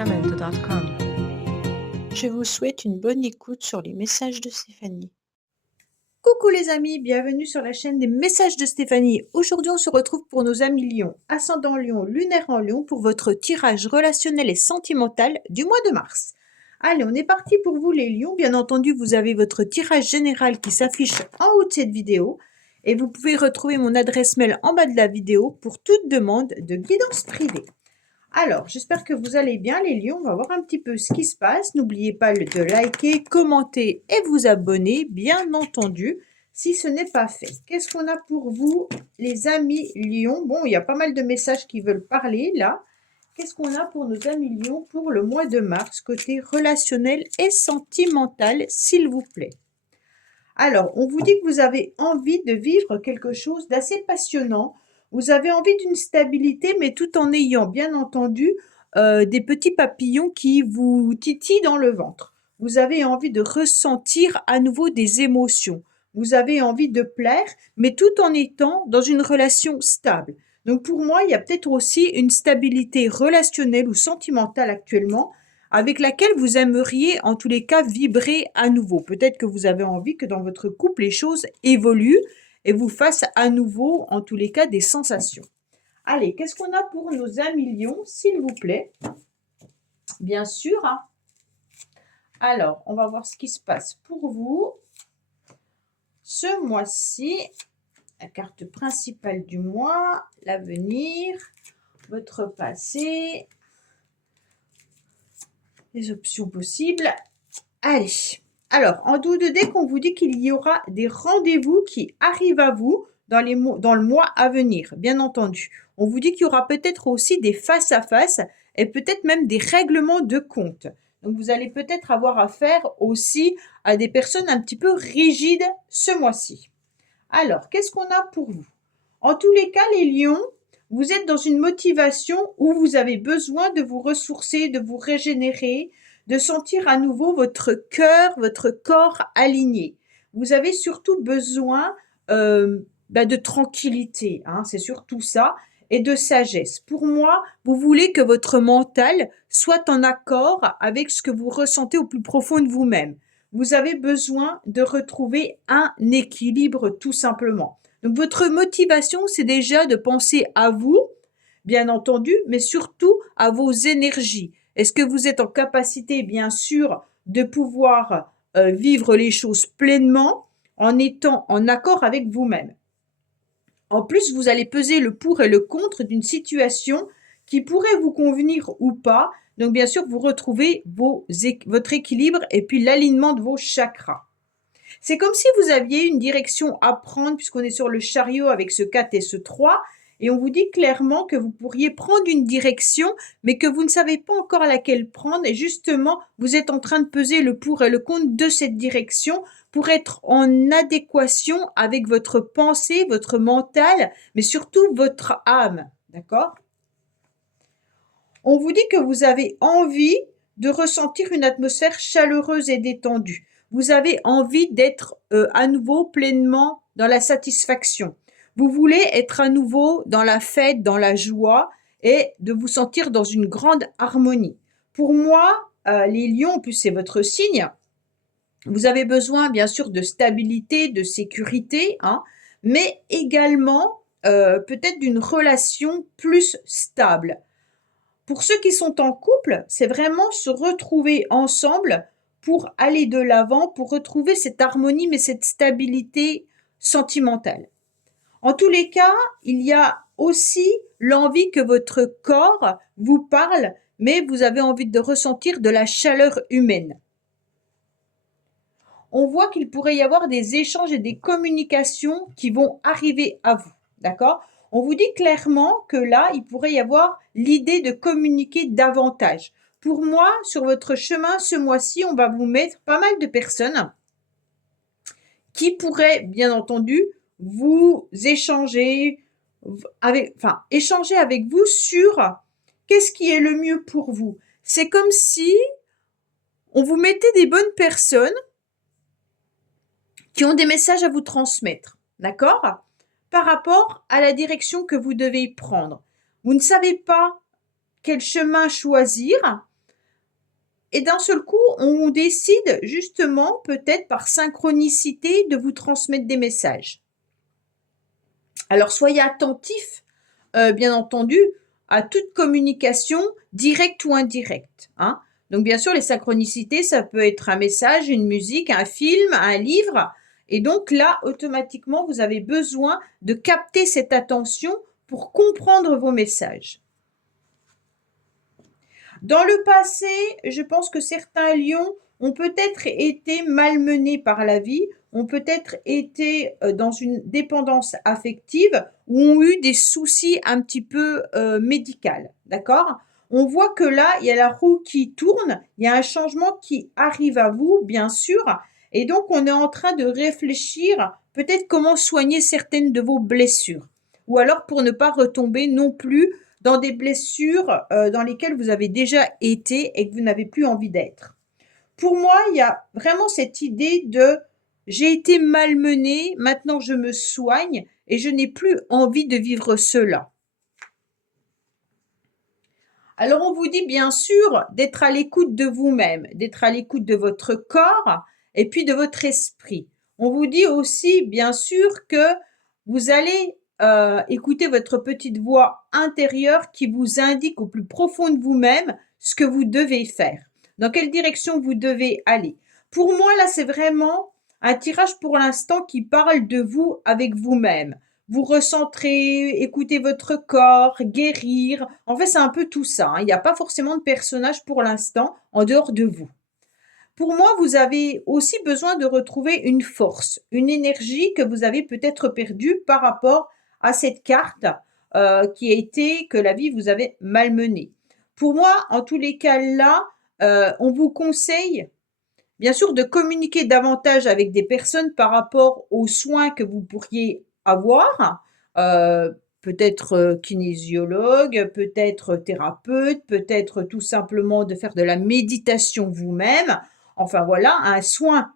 www.sacramento.com. Je vous souhaite une bonne écoute sur les messages de Stéphanie. Coucou les amis, bienvenue sur la chaîne des messages de Stéphanie. Aujourd'hui, on se retrouve pour nos amis Lion, ascendant Lion, lunaire en Lion, pour votre tirage relationnel et sentimental du mois de mars. Allez, on est parti pour vous les Lions. Bien entendu, vous avez votre tirage général qui s'affiche en haut de cette vidéo. Et vous pouvez retrouver mon adresse mail en bas de la vidéo pour toute demande de guidance privée. Alors, j'espère que vous allez bien les lions. On va voir un petit peu ce qui se passe. N'oubliez pas de liker, commenter et vous abonner, bien entendu, si ce n'est pas fait. Qu'est-ce qu'on a pour vous, les amis lions? Bon, il y a pas mal de messages qui veulent parler, là. Qu'est-ce qu'on a pour nos amis lions pour le mois de mars, côté relationnel et sentimental, s'il vous plaît? Alors, on vous dit que vous avez envie de vivre quelque chose d'assez passionnant. Vous avez envie d'une stabilité, mais tout en ayant, bien entendu, des petits papillons qui vous titillent dans le ventre. Vous avez envie de ressentir à nouveau des émotions. Vous avez envie de plaire, mais tout en étant dans une relation stable. Donc pour moi, il y a peut-être aussi une stabilité relationnelle ou sentimentale actuellement avec laquelle vous aimeriez en tous les cas vibrer à nouveau. Peut-être que vous avez envie que dans votre couple, les choses évoluent et vous fassent à nouveau, en tous les cas, des sensations. Allez, qu'est-ce qu'on a pour nos amis lions, s'il vous plaît? Bien sûr. Alors, on va voir ce qui se passe pour vous. Ce mois-ci, la carte principale du mois, l'avenir, votre passé, les options possibles. Allez. Alors, en dos de deck, on vous dit qu'il y aura des rendez-vous qui arrivent à vous dans le mois à venir, bien entendu. On vous dit qu'il y aura peut-être aussi des face-à-face et peut-être même des règlements de compte. Donc, vous allez peut-être avoir affaire aussi à des personnes un petit peu rigides ce mois-ci. Alors, qu'est-ce qu'on a pour vous? En tous les cas, les lions, vous êtes dans une motivation où vous avez besoin de vous ressourcer, de vous régénérer, de sentir à nouveau votre cœur, votre corps aligné. Vous avez surtout besoin de tranquillité, c'est surtout ça, et de sagesse. Pour moi, vous voulez que votre mental soit en accord avec ce que vous ressentez au plus profond de vous-même. Vous avez besoin de retrouver un équilibre tout simplement. Donc votre motivation, c'est déjà de penser à vous, bien entendu, mais surtout à vos énergies. Est-ce que vous êtes en capacité, bien sûr, de pouvoir vivre les choses pleinement en étant en accord avec vous-même? En plus, vous allez peser le pour et le contre d'une situation qui pourrait vous convenir ou pas. Donc, bien sûr, vous retrouvez votre équilibre et puis l'alignement de vos chakras. C'est comme si vous aviez une direction à prendre, puisqu'on est sur le chariot avec ce 4 et ce 3. Et on vous dit clairement que vous pourriez prendre une direction, mais que vous ne savez pas encore laquelle prendre. Et justement, vous êtes en train de peser le pour et le contre de cette direction pour être en adéquation avec votre pensée, votre mental, mais surtout votre âme. D'accord? On vous dit que vous avez envie de ressentir une atmosphère chaleureuse et détendue. Vous avez envie d'être à nouveau pleinement dans la satisfaction. Vous voulez être à nouveau dans la fête, dans la joie et de vous sentir dans une grande harmonie. Pour moi, les lions, en plus c'est votre signe, vous avez besoin bien sûr de stabilité, de sécurité, mais également peut-être d'une relation plus stable. Pour ceux qui sont en couple, c'est vraiment se retrouver ensemble pour aller de l'avant, pour retrouver cette harmonie, mais cette stabilité sentimentale. En tous les cas, il y a aussi l'envie que votre corps vous parle, mais vous avez envie de ressentir de la chaleur humaine. On voit qu'il pourrait y avoir des échanges et des communications qui vont arriver à vous, d'accord ? On vous dit clairement que là, il pourrait y avoir l'idée de communiquer davantage. Pour moi, sur votre chemin ce mois-ci, on va vous mettre pas mal de personnes qui pourraient, bien entendu, vous échanger échanger avec vous sur qu'est-ce qui est le mieux pour vous. C'est comme si on vous mettait des bonnes personnes qui ont des messages à vous transmettre, d'accord ? Par rapport à la direction que vous devez prendre. Vous ne savez pas quel chemin choisir, et d'un seul coup, on décide justement, peut-être par synchronicité, de vous transmettre des messages. Alors soyez attentifs, bien entendu, à toute communication directe ou indirecte, hein. Donc bien sûr, les synchronicités, ça peut être un message, une musique, un film, un livre. Et donc là, automatiquement, vous avez besoin de capter cette attention pour comprendre vos messages. Dans le passé, je pense que certains lions ont peut-être été malmenés par la vie, ont peut-être été dans une dépendance affective ou ont eu des soucis un petit peu médicaux, d'accord? On voit que là, il y a la roue qui tourne, il y a un changement qui arrive à vous, bien sûr, et donc on est en train de réfléchir peut-être comment soigner certaines de vos blessures, ou alors pour ne pas retomber non plus dans des blessures dans lesquelles vous avez déjà été et que vous n'avez plus envie d'être. Pour moi, il y a vraiment cette idée de j'ai été malmenée, maintenant je me soigne et je n'ai plus envie de vivre cela. Alors on vous dit bien sûr d'être à l'écoute de vous-même, d'être à l'écoute de votre corps et puis de votre esprit. On vous dit aussi bien sûr que vous allez écouter votre petite voix intérieure qui vous indique au plus profond de vous-même ce que vous devez faire, dans quelle direction vous devez aller. Pour moi, là, c'est vraiment un tirage pour l'instant qui parle de vous avec vous-même. Vous recentrer, écouter votre corps, guérir. En fait, c'est un peu tout ça, hein. Il n'y a pas forcément de personnage pour l'instant en dehors de vous. Pour moi, vous avez aussi besoin de retrouver une force, une énergie que vous avez peut-être perdue par rapport à cette carte qui a été que la vie vous avait malmenée. Pour moi, en tous les cas là, on vous conseille bien sûr de communiquer davantage avec des personnes par rapport aux soins que vous pourriez avoir, peut-être kinésiologue, peut-être thérapeute, peut-être tout simplement de faire de la méditation vous-même. Enfin voilà, un soin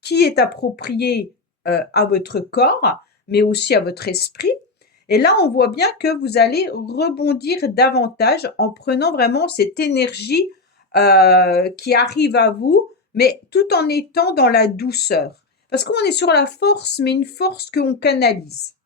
qui est approprié à votre corps, mais aussi à votre esprit. Et là, on voit bien que vous allez rebondir davantage en prenant vraiment cette énergie qui arrive à vous, mais tout en étant dans la douceur. Parce qu'on est sur la force, mais une force qu'on canalise.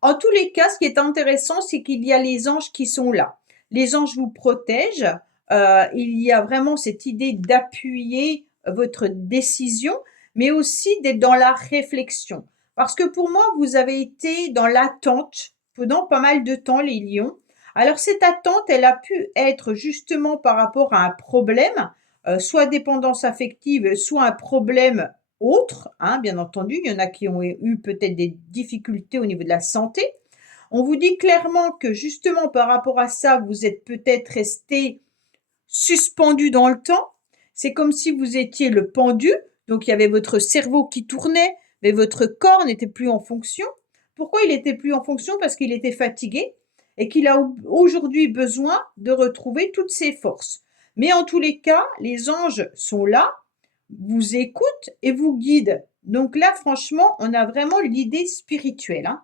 En tous les cas, ce qui est intéressant, c'est qu'il y a les anges qui sont là. Les anges vous protègent. Il y a vraiment cette idée d'appuyer votre décision, mais aussi d'être dans la réflexion. Parce que pour moi, vous avez été dans l'attente pendant pas mal de temps, les lions. Alors cette attente, elle a pu être justement par rapport à un problème, soit dépendance affective, soit un problème autre, hein, bien entendu. Il y en a qui ont eu peut-être des difficultés au niveau de la santé. On vous dit clairement que justement par rapport à ça, vous êtes peut-être resté suspendu dans le temps. C'est comme si vous étiez le pendu, donc il y avait votre cerveau qui tournait, mais votre corps n'était plus en fonction. Pourquoi il n'était plus en fonction? Parce qu'il était fatigué et qu'il a aujourd'hui besoin de retrouver toutes ses forces. Mais en tous les cas, les anges sont là, vous écoutent et vous guident. Donc là, franchement, on a vraiment l'idée spirituelle, hein.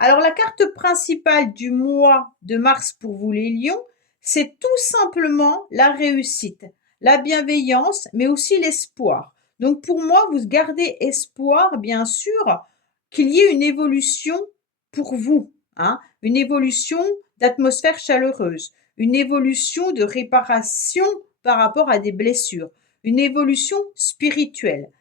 Alors la carte principale du mois de mars pour vous les lions, c'est tout simplement la réussite, la bienveillance, mais aussi l'espoir. Donc pour moi, vous gardez espoir, bien sûr, qu'il y ait une évolution pour vous, hein, une évolution d'atmosphère chaleureuse, une évolution de réparation par rapport à des blessures, une évolution spirituelle.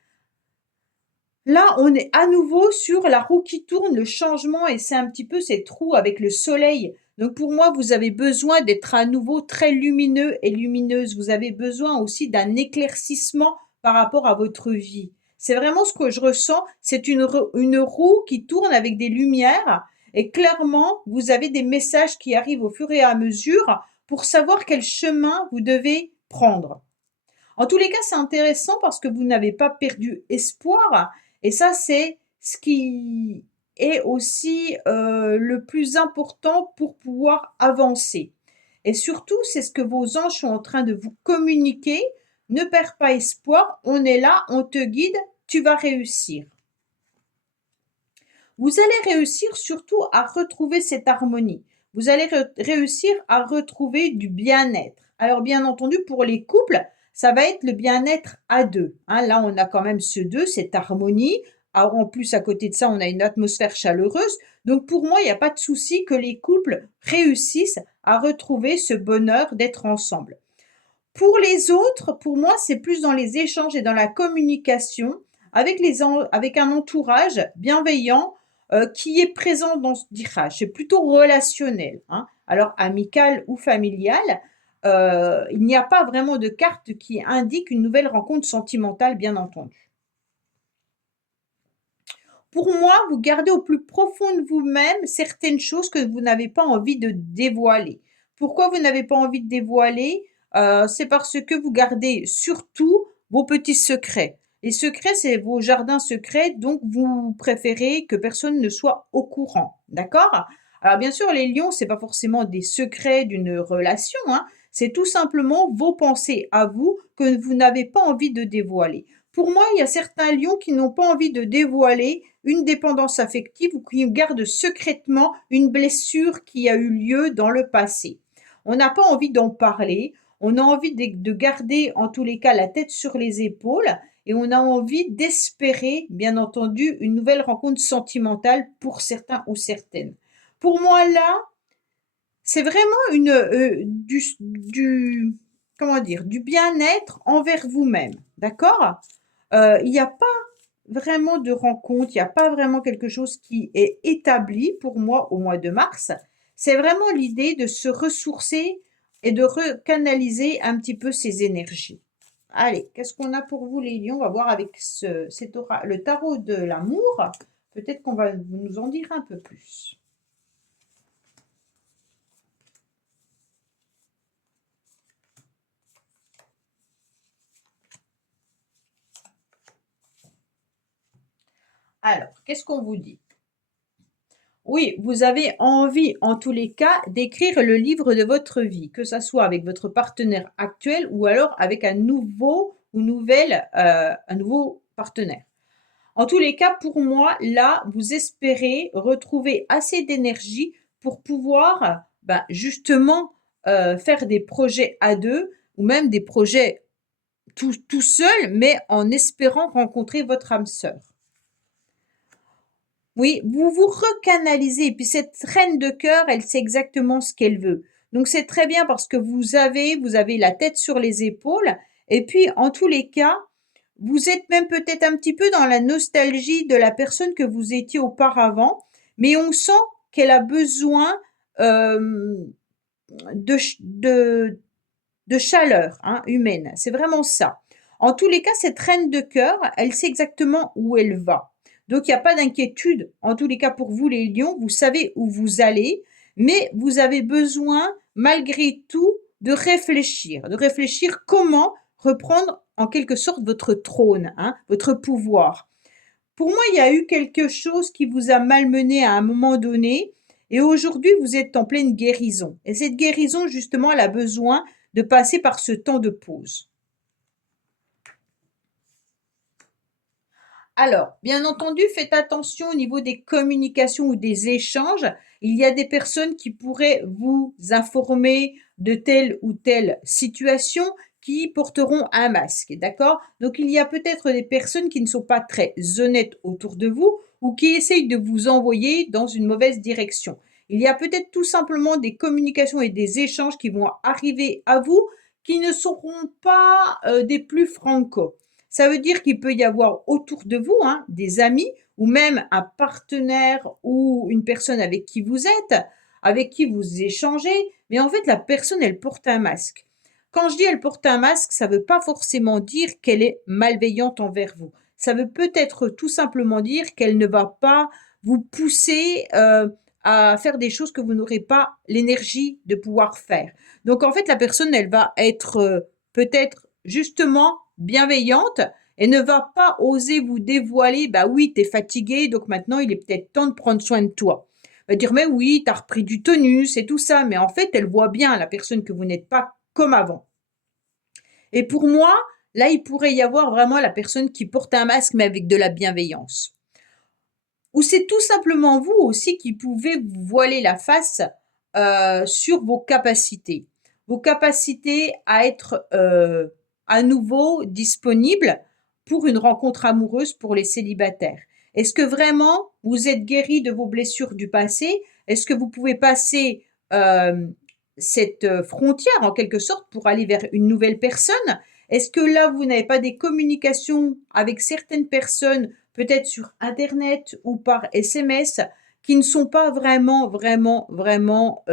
Là, on est à nouveau sur la roue qui tourne, le changement, et c'est un petit peu cette roue avec le soleil. Donc pour moi, vous avez besoin d'être à nouveau très lumineux et lumineuse. Vous avez besoin aussi d'un éclaircissement par rapport à votre vie. C'est vraiment ce que je ressens. C'est une roue qui tourne avec des lumières. Et clairement, vous avez des messages qui arrivent au fur et à mesure pour savoir quel chemin vous devez prendre. En tous les cas, c'est intéressant parce que vous n'avez pas perdu espoir. Et ça, c'est ce qui est aussi le plus important pour pouvoir avancer. Et surtout, c'est ce que vos anges sont en train de vous communiquer. Ne perds pas espoir, on est là, on te guide, tu vas réussir. Vous allez réussir surtout à retrouver cette harmonie. vous allez réussir à retrouver du bien-être. Alors bien entendu, pour les couples, ça va être le bien-être à deux. Hein. Là, on a quand même ce deux, cette harmonie. Alors, en plus, à côté de ça, on a une atmosphère chaleureuse. Donc pour moi, il n'y a pas de souci que les couples réussissent à retrouver ce bonheur d'être ensemble. Pour les autres, pour moi, c'est plus dans les échanges et dans la communication avec un entourage bienveillant qui est présent dans ce tirage. C'est plutôt relationnel, hein. Alors amical ou familial, il n'y a pas vraiment de carte qui indique une nouvelle rencontre sentimentale, bien entendu. Pour moi, vous gardez au plus profond de vous-même certaines choses que vous n'avez pas envie de dévoiler. Pourquoi vous n'avez pas envie de dévoiler? C'est parce que vous gardez surtout vos petits secrets. Les secrets, c'est vos jardins secrets, donc vous préférez que personne ne soit au courant. D'accord? Alors bien sûr, les lions, c'est pas forcément des secrets d'une relation, hein. C'est tout simplement vos pensées à vous que vous n'avez pas envie de dévoiler. Pour moi, il y a certains lions qui n'ont pas envie de dévoiler une dépendance affective ou qui gardent secrètement une blessure qui a eu lieu dans le passé. On n'a pas envie d'en parler, on a envie de garder en tous les cas la tête sur les épaules et on a envie d'espérer, bien entendu, une nouvelle rencontre sentimentale pour certains ou certaines. Pour moi, là, c'est vraiment comment dire, du bien-être envers vous-même, d'accord? Il n'y a pas vraiment de rencontre, il n'y a pas vraiment quelque chose qui est établi pour moi au mois de mars. C'est vraiment l'idée de se ressourcer et de recanaliser un petit peu ses énergies. Allez, qu'est-ce qu'on a pour vous les lions? On va voir avec le tarot de l'amour. Peut-être qu'on va nous en dire un peu plus. Alors, qu'est-ce qu'on vous dit? Oui, vous avez envie, en tous les cas, d'écrire le livre de votre vie, que ça soit avec votre partenaire actuel ou alors avec un nouveau partenaire. En tous les cas, pour moi, là, vous espérez retrouver assez d'énergie pour pouvoir, justement, faire des projets à deux ou même des projets tout seul, mais en espérant rencontrer votre âme sœur. Oui, vous vous recanalisez et puis cette reine de cœur, elle sait exactement ce qu'elle veut. Donc c'est très bien parce que vous avez la tête sur les épaules et puis en tous les cas, vous êtes même peut-être un petit peu dans la nostalgie de la personne que vous étiez auparavant, mais on sent qu'elle a besoin de chaleur, hein, humaine. C'est vraiment ça. En tous les cas, cette reine de cœur, elle sait exactement où elle va. Donc, il n'y a pas d'inquiétude. En tous les cas, pour vous, les lions, vous savez où vous allez, mais vous avez besoin, malgré tout, de réfléchir comment reprendre en quelque sorte votre trône, hein, votre pouvoir. Pour moi, il y a eu quelque chose qui vous a malmené à un moment donné, et aujourd'hui, vous êtes en pleine guérison. Et cette guérison, justement, elle a besoin de passer par ce temps de pause. Alors, bien entendu, faites attention au niveau des communications ou des échanges. Il y a des personnes qui pourraient vous informer de telle ou telle situation qui porteront un masque, d'accord? Donc, il y a peut-être des personnes qui ne sont pas très honnêtes autour de vous ou qui essayent de vous envoyer dans une mauvaise direction. Il y a peut-être tout simplement des communications et des échanges qui vont arriver à vous qui ne seront pas des plus franco. Ça veut dire qu'il peut y avoir autour de vous, hein, des amis ou même un partenaire ou une personne avec qui vous êtes, avec qui vous échangez, mais en fait la personne elle porte un masque. Quand je dis elle porte un masque, ça ne veut pas forcément dire qu'elle est malveillante envers vous. Ça veut peut-être tout simplement dire qu'elle ne va pas vous pousser à faire des choses que vous n'aurez pas l'énergie de pouvoir faire. Donc en fait la personne elle va être peut-être justement bienveillante et ne va pas oser vous dévoiler, bah oui, tu es fatigué, donc maintenant il est peut-être temps de prendre soin de toi. Elle va dire, mais oui, tu as repris du tonus et tout ça, mais en fait, elle voit bien la personne que vous n'êtes pas comme avant. Et pour moi, là, il pourrait y avoir vraiment la personne qui porte un masque, mais avec de la bienveillance. Ou c'est tout simplement vous aussi qui pouvez vous voiler la face sur vos capacités. Vos capacités à être à nouveau disponible pour une rencontre amoureuse pour les célibataires. Est-ce que vraiment vous êtes guéri de vos blessures du passé? Est-ce que vous pouvez passer cette frontière en quelque sorte pour aller vers une nouvelle personne? Est-ce que là, vous n'avez pas des communications avec certaines personnes, peut-être sur Internet ou par SMS, qui ne sont pas vraiment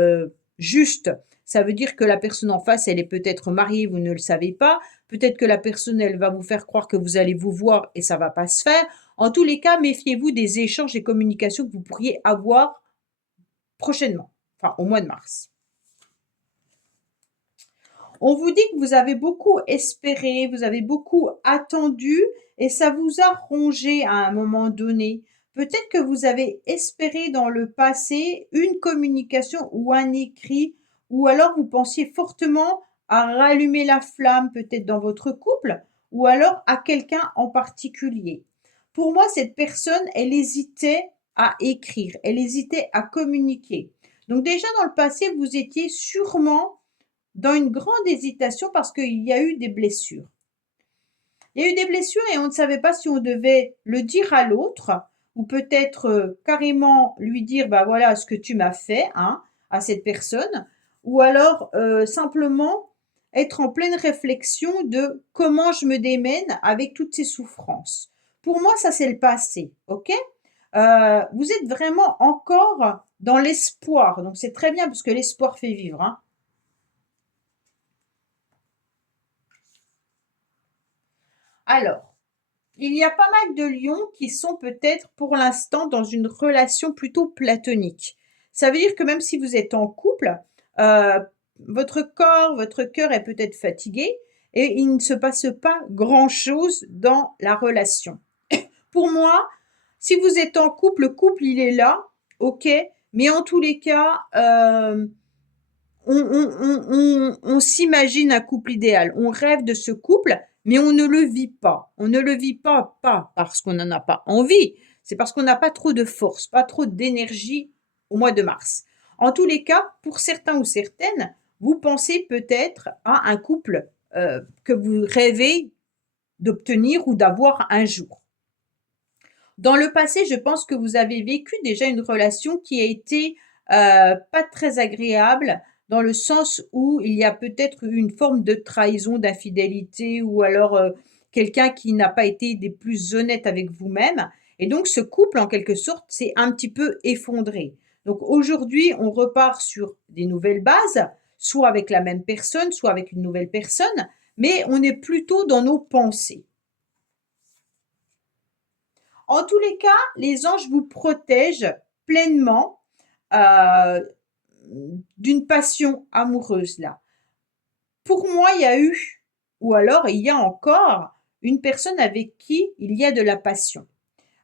justes? Ça veut dire que la personne en face, elle est peut-être mariée, vous ne le savez pas. Peut-être que la personne, elle va vous faire croire que vous allez vous voir et ça va pas se faire. En tous les cas, méfiez-vous des échanges et communications que vous pourriez avoir prochainement, enfin au mois de mars. On vous dit que vous avez beaucoup espéré, vous avez beaucoup attendu et ça vous a rongé à un moment donné. Peut-être que vous avez espéré dans le passé une communication ou un écrit, ou alors vous pensiez fortement à rallumer la flamme peut-être dans votre couple, ou alors à quelqu'un en particulier. Pour moi, cette personne, elle hésitait à écrire, elle hésitait à communiquer. Donc déjà dans le passé, vous étiez sûrement dans une grande hésitation parce qu'il y a eu des blessures. Il y a eu des blessures et on ne savait pas si on devait le dire à l'autre ou peut-être carrément lui dire bah voilà ce que tu m'as fait hein, à cette personne ou alors simplement être en pleine réflexion de comment je me démène avec toutes ces souffrances. Pour moi, ça c'est le passé, ok? Vous êtes vraiment encore dans l'espoir, donc c'est très bien parce que l'espoir fait vivre, hein. Alors, il y a pas mal de lions qui sont peut-être pour l'instant dans une relation plutôt platonique. Ça veut dire que même si vous êtes en couple, euh, votre corps, votre cœur est peut-être fatigué et il ne se passe pas grand-chose dans la relation. Pour moi, si vous êtes en couple, le couple il est là, ok, mais en tous les cas, on s'imagine un couple idéal, on rêve de ce couple, mais on ne le vit pas. On ne le vit pas parce qu'on n'en a pas envie, c'est parce qu'on n'a pas trop de force, pas trop d'énergie au mois de mars. En tous les cas, pour certains ou certaines, vous pensez peut-être à un couple que vous rêvez d'obtenir ou d'avoir un jour. Dans le passé, je pense que vous avez vécu déjà une relation qui a été pas très agréable, dans le sens où il y a peut-être eu une forme de trahison, d'infidélité, ou alors quelqu'un qui n'a pas été des plus honnêtes avec vous-même. Et donc ce couple, en quelque sorte, s'est un petit peu effondré. Donc aujourd'hui, on repart sur des nouvelles bases, soit avec la même personne, soit avec une nouvelle personne, mais on est plutôt dans nos pensées. En tous les cas, les anges vous protègent pleinement euh, d'une passion amoureuse là. Pour moi, il y a eu, ou alors il y a encore, une personne avec qui il y a de la passion.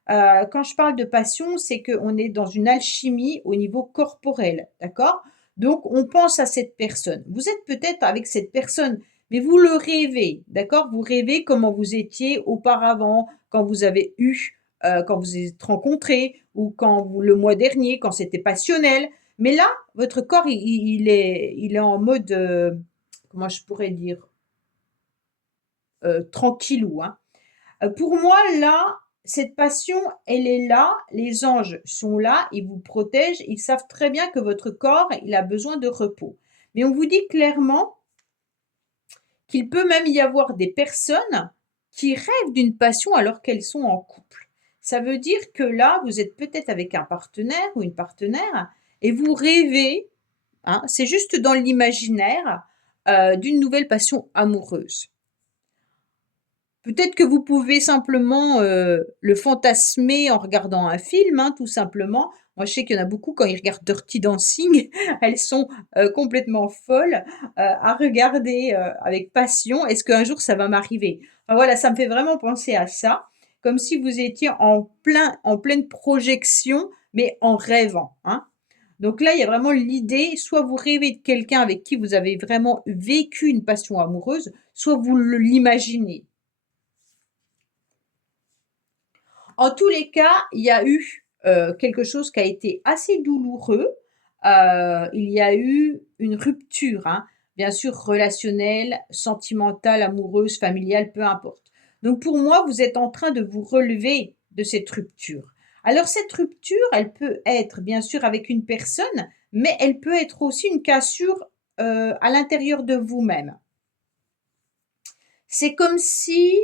Quand je parle de passion, c'est qu'on est dans une alchimie au niveau corporel, d'accord? Donc, on pense à cette personne. Vous êtes peut-être avec cette personne, mais vous le rêvez, d'accord? Vous rêvez comment vous étiez auparavant, quand vous avez eu, quand vous êtes rencontrés, ou quand vous, le mois dernier, quand c'était passionnel. Mais là, votre corps, il est en mode, comment je pourrais dire, tranquillou, hein. Pour moi, là, cette passion, elle est là, les anges sont là, ils vous protègent, ils savent très bien que votre corps, il a besoin de repos. Mais on vous dit clairement qu'il peut même y avoir des personnes qui rêvent d'une passion alors qu'elles sont en couple. Ça veut dire que là, vous êtes peut-être avec un partenaire ou une partenaire et vous rêvez, hein, c'est juste dans l'imaginaire, d'une nouvelle passion amoureuse. Peut-être que vous pouvez simplement le fantasmer en regardant un film, hein, tout simplement. Moi, je sais qu'il y en a beaucoup quand ils regardent Dirty Dancing, elles sont complètement folles à regarder avec passion. Est-ce qu'un jour ça va m'arriver? Enfin, voilà, ça me fait vraiment penser à ça, comme si vous étiez en pleine projection, mais en rêvant, hein. Donc là, il y a vraiment l'idée, soit vous rêvez de quelqu'un avec qui vous avez vraiment vécu une passion amoureuse, soit vous l'imaginez. En tous les cas, il y a eu quelque chose qui a été assez douloureux, il y a eu une rupture, hein, bien sûr relationnelle, sentimentale, amoureuse, familiale, peu importe. Donc pour moi, vous êtes en train de vous relever de cette rupture. Alors cette rupture, elle peut être bien sûr avec une personne, mais elle peut être aussi une cassure à l'intérieur de vous-même. C'est comme si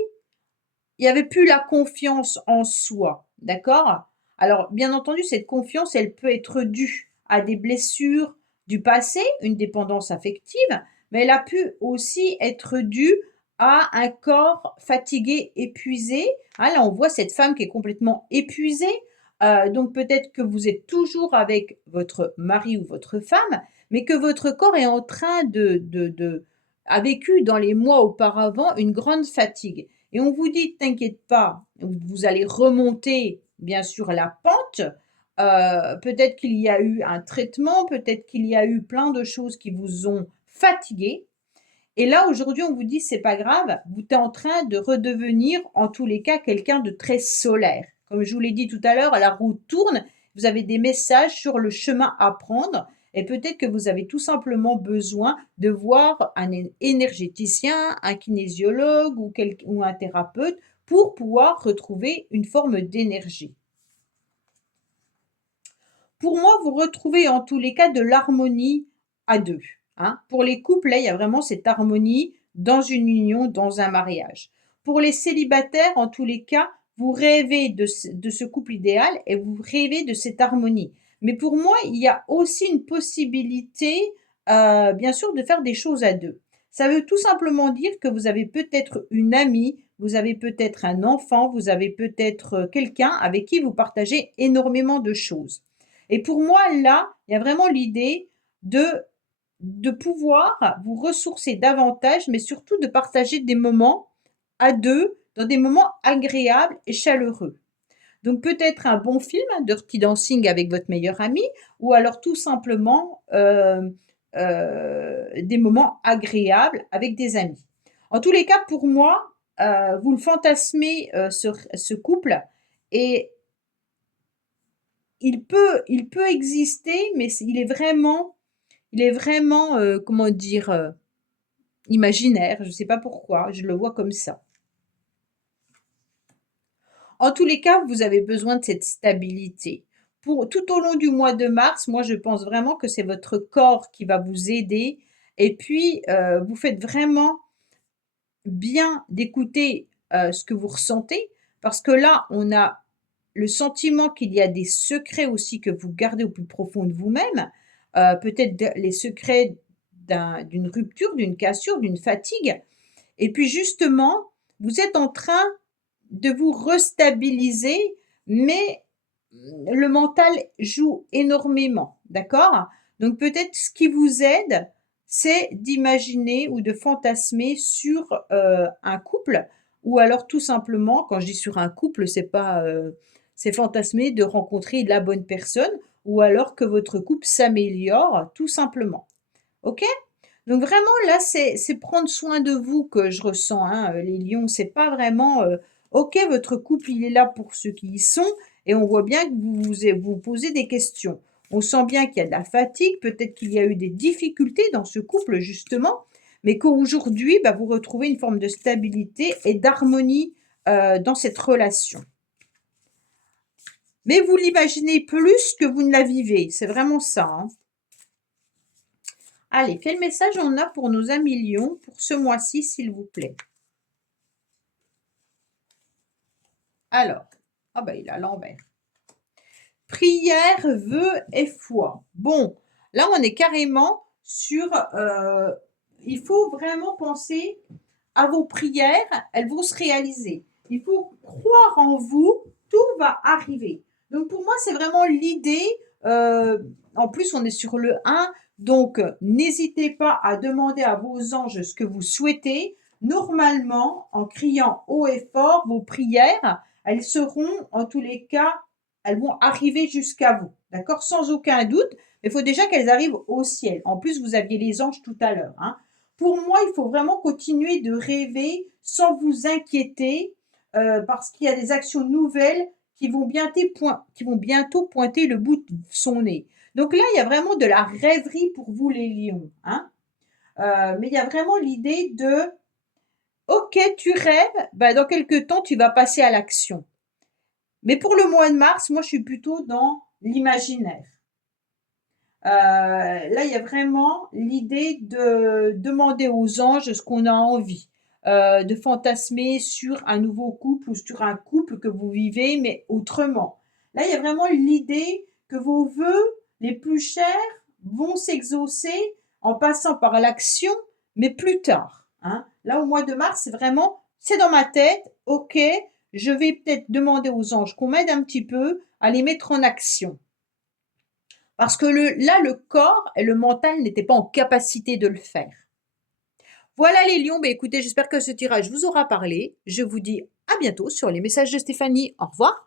il n'y avait plus la confiance en soi, d'accord? Alors, bien entendu, cette confiance, elle peut être due à des blessures du passé, une dépendance affective, mais elle a pu aussi être due à un corps fatigué, épuisé. Ah, là, on voit cette femme qui est complètement épuisée. Donc, peut-être que vous êtes toujours avec votre mari ou votre femme, mais que votre corps est en train a vécu dans les mois auparavant une grande fatigue. Et on vous dit, t'inquiète pas, vous allez remonter bien sûr la pente. Peut-être qu'il y a eu un traitement, peut-être qu'il y a eu plein de choses qui vous ont fatigué. Et là, aujourd'hui, on vous dit, c'est pas grave, vous êtes en train de redevenir, en tous les cas, quelqu'un de très solaire. Comme je vous l'ai dit tout à l'heure, la roue tourne, vous avez des messages sur le chemin à prendre, et peut-être que vous avez tout simplement besoin de voir un énergéticien, un kinésiologue ou un thérapeute pour pouvoir retrouver une forme d'énergie. Pour moi, vous retrouvez en tous les cas de l'harmonie à deux. Hein. Pour les couples, là, il y a vraiment cette harmonie dans une union, dans un mariage. Pour les célibataires, en tous les cas, vous rêvez de ce couple idéal et vous rêvez de cette harmonie. Mais pour moi, il y a aussi une possibilité, bien sûr, de faire des choses à deux. Ça veut tout simplement dire que vous avez peut-être une amie, vous avez peut-être un enfant, vous avez peut-être quelqu'un avec qui vous partagez énormément de choses. Et pour moi, là, il y a vraiment l'idée de pouvoir vous ressourcer davantage, mais surtout de partager des moments à deux, dans des moments agréables et chaleureux. Donc peut-être un bon film, Dirty Dancing avec votre meilleur ami, ou alors tout simplement des moments agréables avec des amis. En tous les cas, pour moi, vous le fantasmez ce couple et il peut exister, mais il est vraiment, comment dire, imaginaire. Je ne sais pas pourquoi, je le vois comme ça. En tous les cas, vous avez besoin de cette stabilité. Tout au long du mois de mars, moi, je pense vraiment que c'est votre corps qui va vous aider. Et puis, vous faites vraiment bien d'écouter ce que vous ressentez, parce que là, on a le sentiment qu'il y a des secrets aussi que vous gardez au plus profond de vous-même, peut-être les secrets d'une rupture, d'une cassure, d'une fatigue. Et puis justement, vous êtes en train de vous restabiliser, mais le mental joue énormément, d'accord? Donc peut-être ce qui vous aide, c'est d'imaginer ou de fantasmer sur un couple, ou alors tout simplement, quand je dis sur un couple, c'est pas, c'est fantasmer de rencontrer la bonne personne, ou alors que votre couple s'améliore, tout simplement. Ok? Donc vraiment, là, c'est prendre soin de vous que je ressens, hein, les lions. C'est pas vraiment, ok, votre couple, il est là pour ceux qui y sont, et on voit bien que vous posez des questions. On sent bien qu'il y a de la fatigue, peut-être qu'il y a eu des difficultés dans ce couple, justement, mais qu'aujourd'hui, bah, vous retrouvez une forme de stabilité et d'harmonie dans cette relation. Mais vous l'imaginez plus que vous ne la vivez. C'est vraiment ça, hein. Allez, quel message on a pour nos amis lions pour ce mois-ci, s'il vous plaît? Alors, ah ben il a l'envers. Prière, vœux et foi. Bon, là on est carrément sur... il faut vraiment penser à vos prières, elles vont se réaliser. Il faut croire en vous, tout va arriver. Donc pour moi, c'est vraiment l'idée. En plus, on est sur le 1. Donc, n'hésitez pas à demander à vos anges ce que vous souhaitez. Normalement, en criant haut et fort, vos prières, elles seront, en tous les cas, elles vont arriver jusqu'à vous. D'accord? Sans aucun doute. Il faut déjà qu'elles arrivent au ciel. En plus, vous aviez les anges tout à l'heure. Hein. Pour moi, il faut vraiment continuer de rêver sans vous inquiéter parce qu'il y a des actions nouvelles qui vont bientôt pointer le bout de son nez. Donc là, il y a vraiment de la rêverie pour vous les lions, hein. Mais il y a vraiment l'idée de: «OK, tu rêves, bah, dans quelque temps, tu vas passer à l'action». Mais pour le mois de mars, moi, je suis plutôt dans l'imaginaire. Là, il y a vraiment l'idée de demander aux anges ce qu'on a envie, de fantasmer sur un nouveau couple ou sur un couple que vous vivez, mais autrement. Là, il y a vraiment l'idée que vos vœux les plus chers vont s'exaucer en passant par l'action, mais plus tard, hein. Là, au mois de mars, c'est vraiment, c'est dans ma tête, OK, je vais peut-être demander aux anges qu'on m'aide un petit peu à les mettre en action. Parce que là, le corps et le mental n'étaient pas en capacité de le faire. Voilà les lions, écoutez, j'espère que ce tirage vous aura parlé. Je vous dis à bientôt sur les messages de Stéphanie. Au revoir.